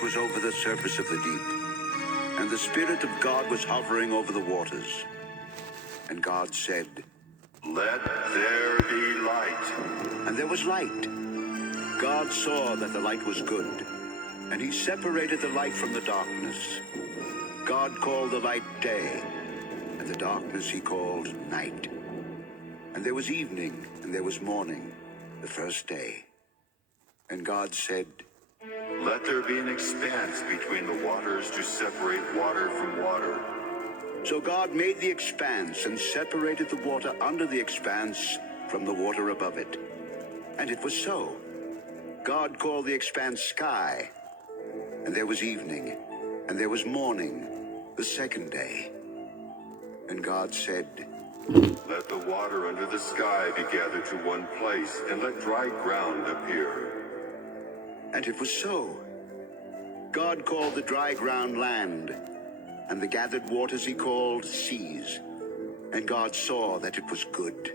was over the surface of the deep, and the Spirit of God was hovering over the waters. And God said, "Let there be light." and there was light. God saw that the light was good, and he separated the light from the darkness. God called the light day, and the darkness he called night. And there was evening, and there was morning, the first day. And God said, "Let there be an expanse between the waters to separate water from water." So God made the expanse and separated the water under the expanse from the water above it. And it was so. God called the expanse sky. And there was evening, and there was morning, the second day. And God said, "Let the water under the sky be gathered to one place, and let dry ground appear." and it was so. God called the dry ground land, and the gathered waters he called seas. And God saw that it was good.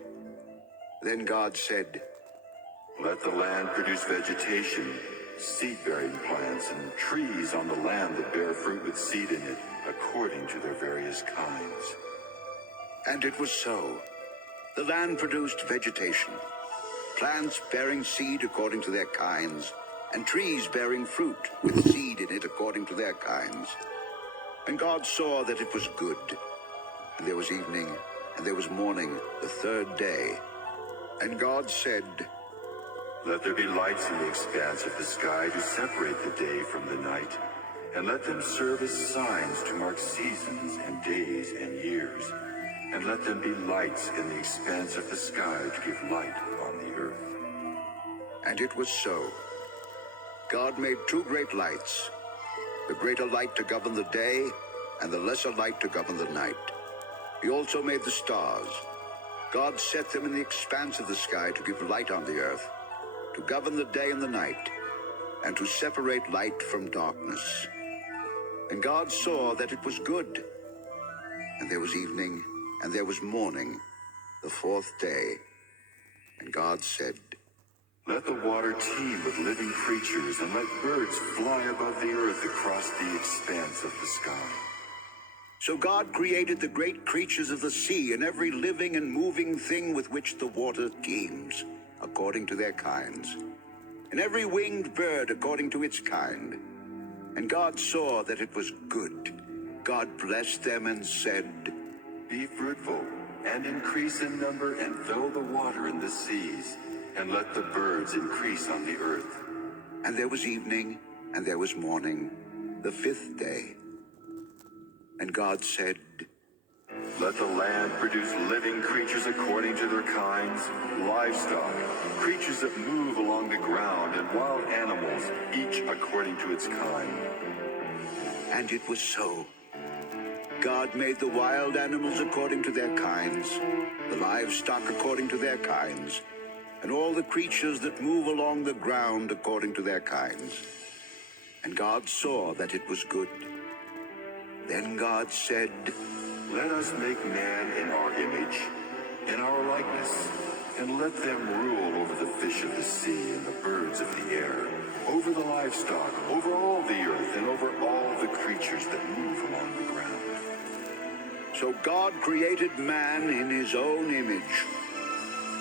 Then God said, "Let the land produce vegetation, seed-bearing plants, and trees on the land that bear fruit with seed in it, according to their various kinds." and it was so. The land produced vegetation, plants bearing seed according to their kinds, and trees bearing fruit with seed in it according to their kinds. And God saw that it was good. And there was evening, and there was morning, the third day. And God said, "Let there be lights in the expanse of the sky to separate the day from the night, and let them serve as signs to mark seasons and days and years. And let them be lights in the expanse of the sky to give light on the earth." And it was so. God made two great lights, the greater light to govern the day, and the lesser light to govern the night. He also made the stars. God set them in the expanse of the sky to give light on the earth, to govern the day and the night, and to separate light from darkness. And God saw that it was good. And there was evening, and there was morning, the fourth day. And God said, "Let the water teem with living creatures, and let birds fly above the earth across the expanse of the sky." So God created the great creatures of the sea and every living and moving thing with which the water teems, according to their kinds, and every winged bird according to its kind. And God saw that it was good. God blessed them and said, "Be fruitful, and increase in number, and fill the water in the seas, and let the birds increase on the earth." and there was evening, and there was morning, the fifth day. And God said, "Let the land produce living creatures according to their kinds, livestock, creatures that move along the ground, and wild animals, each according to its kind." and it was so. God made the wild animals according to their kinds, the livestock according to their kinds, and all the creatures that move along the ground according to their kinds. And God saw that it was good. Then God said, "Let us make man in our image, in our likeness, and let them rule over the fish of the sea and the birds of the air, over the livestock, over all the earth, and over all the creatures that move along the ground." So God created man in his own image.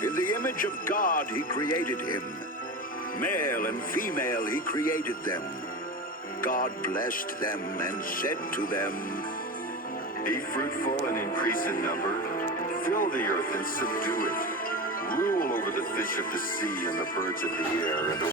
In the image of God he created him. Male and female he created them. God blessed them and said to them, "Be fruitful and increase in number. Fill the earth and subdue it. Rule over the fish of the sea and the birds of the air, and